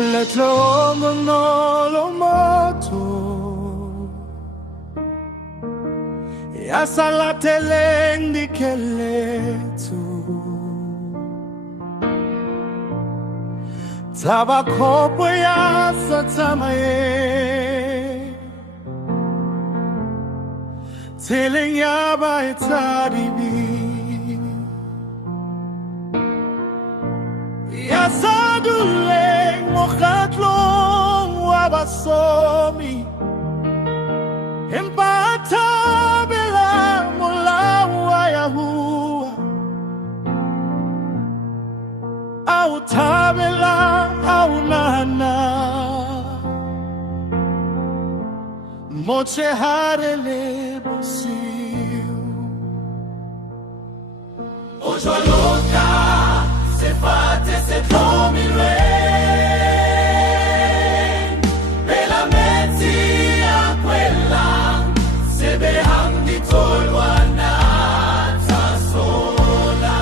Moletlong nolo moto ya salateleng dikeletu Taba kopo ya satamaye Telling ya baitadibi Ya saduleng mokatlong wabasomi Empata bela mula wa Yahuwa Au tabela au nana Moche harele bosiu Ojo loka se fate se tomilwe Bela meti aquella se behandi tolwana tasola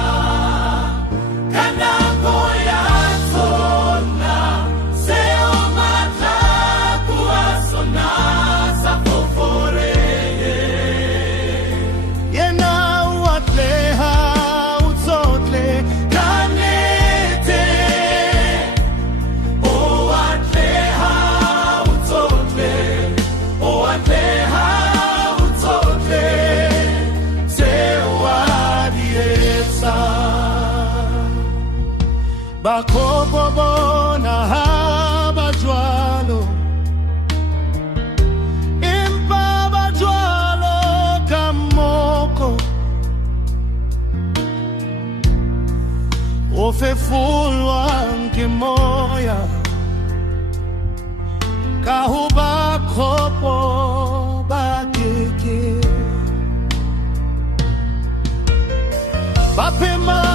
Kanako ya tona se omata kuasona sa fofore Yena watleha utotle kanete O watleha utotle O watleha utotle se wadiesa Bakobo bona habajwalo Impa bajwalo kamoko Ofefulwa nke moya Kahuba kopo bakeke Bapema